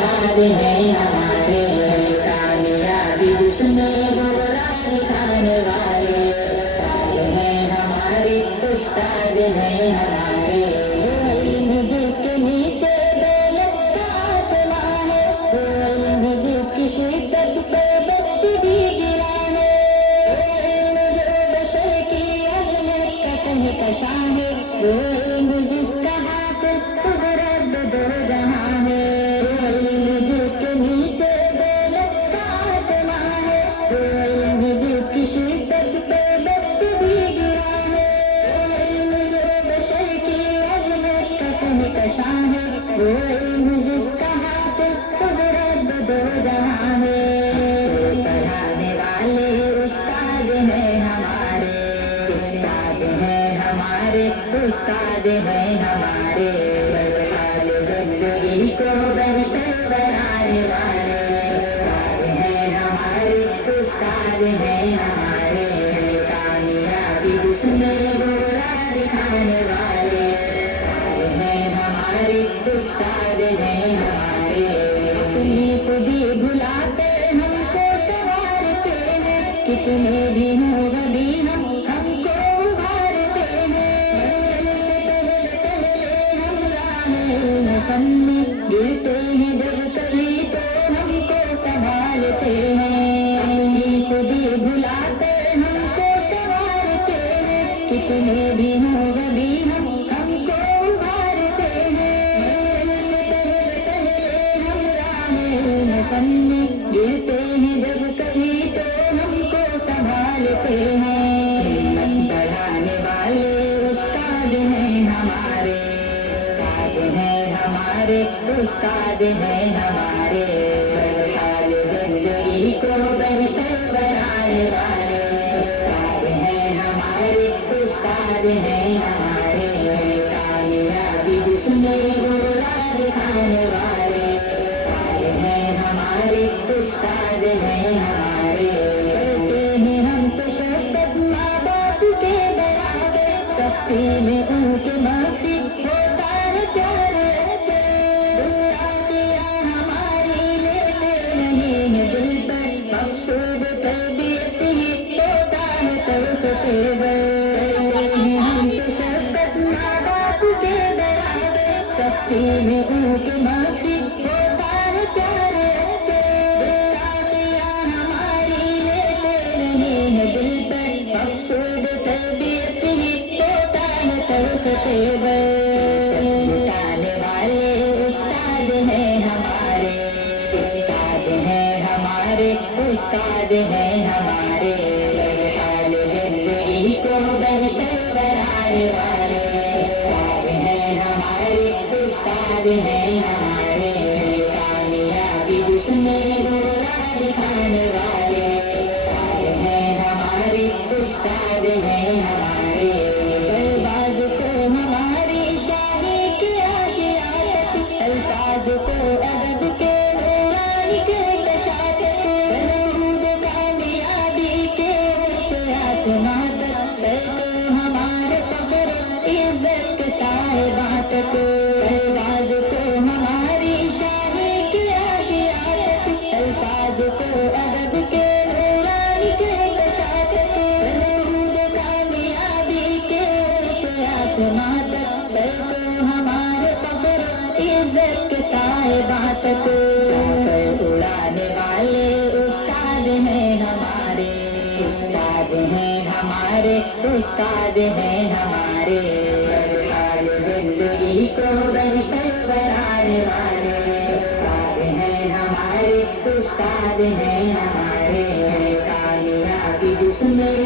उस्ताद हैं हमारे, कामयाबी जिसमें बुरा दिखाने वाले उस्ताद हैं हमारे, उस्ताद हैं हमारे। वो इल्म जिसके नीचे दौलत का आसमां है, वो इल्म जिसकी शिद्दत पे वक्त भी गिरा है, वो इल्म जो बशर की अज़मत का कहकशां है, वो इल्म जिसका हासिल खुद रब दो जहां है, वो इल्म जिसके नीचे दौलत का आसमां है, वो इल्म जिसकी शिद्दत पे वक्त भी गिरा है, वो इल्म जो बशर की अज़मत का कहकशां है, वो इल्म जिसका हासिल खुद रब दो जहां है। पढ़ाने वाले उस्ताद हैं हमारे, उस्ताद हैं हमारे, उस्ताद हैं हमारे। हाल जिंदगी को बेहतर बनाने वाले उस्ताद हैं हमारे, उस्ताद हैं हमारे। कामयाबी जिसमें बुरा दिखाने वाले उस्ताद हैं हमारे, उस्ताद हैं हमारे। अपनी खुदी भुलाते हमको संवारते हैं, कितने भी हों गबी हमको उभारते हैं। मंजिल से पहले हम राहे फन में गिरते हैं, जब कभी तो हमको संभालते हैं। अपनी खुदी भुलाते हमको संवारते हैं, कितने भी हों गबी हमको उभारते हैं। मंजिल से पहले हम राहे फन में गिरते हैं, जब कभी तो हमको संभालते हैं। हिम्मत बढ़ाने वाले उस्ताद हैं हमारे, उस्ताद हैं हमारे, उस्ताद हैं हमारे। हाल जिंदगी को बेहतर बनाने वाले उस्ताद हैं हमारे, उस्ताद हैं हमारे। कामयाबी जिसमें बुरा दिखाने वाले उस्ताद हैं हमारे, उस्ताद हैं हमारे। करते हैं हम तो शफ़क़त माँ बाप के बराबर, सख्ती में उनके माफी होता है प्यार ऐसे। गुस्ताखियाँ हमारी लेते नहीं है दिल पर, मकसूद तरबियत ही होता है तर्फ़ तेवर। करते हैं हम तो शफ़क़त माँ बाप के बराबर, सख्ती में उनके माफी होता है प्यार ऐसे। गुस्ताखियाँ हमारी लेते नहीं है दिल पर, मकसूद तरबियत ही होता है तर्फ़ तेवर। लुटाने वाले उस्ताद हैं हमारे, उस्ताद हैं हमारे, उस्ताद हैं हमारे। हाल जिंदगी को बेहतर बनाने वाले उस्ताद हैं हमारे, उस्ताद हैं हमारे। कामयाबी जिसमें बुरा दिखाने वाले उस्ताद हैं हमारे, उस्ताद हैं हमारे। अल्फाज को हमारी शानी के आशिया तक, अल्फाज को अदब के नूरानी के कशा तक, महमूद कामयाबी के ऊंचे आसमां तक, सर को हमारे फख्र इज्जत के साहिबां तक। अल्फाज को हमारी शानी के आशिया तक, अल्फाज को अदब के नूरानी के कशा तक, महमूद कामयाबी के ऊंचे आसमां तक, सर को हमारे फख्र इज्जत के साहिबां तक। जाफर उड़ाने वाले उस्ताद हैं हमारे, उस्ताद हैं हमारे, उस्ताद हैं हमारे। हाल जिंदगी को बेहतर बनाने वाले उस्ताद हैं हमारे, उस्ताद हैं हमारे। कामयाबी जिसमें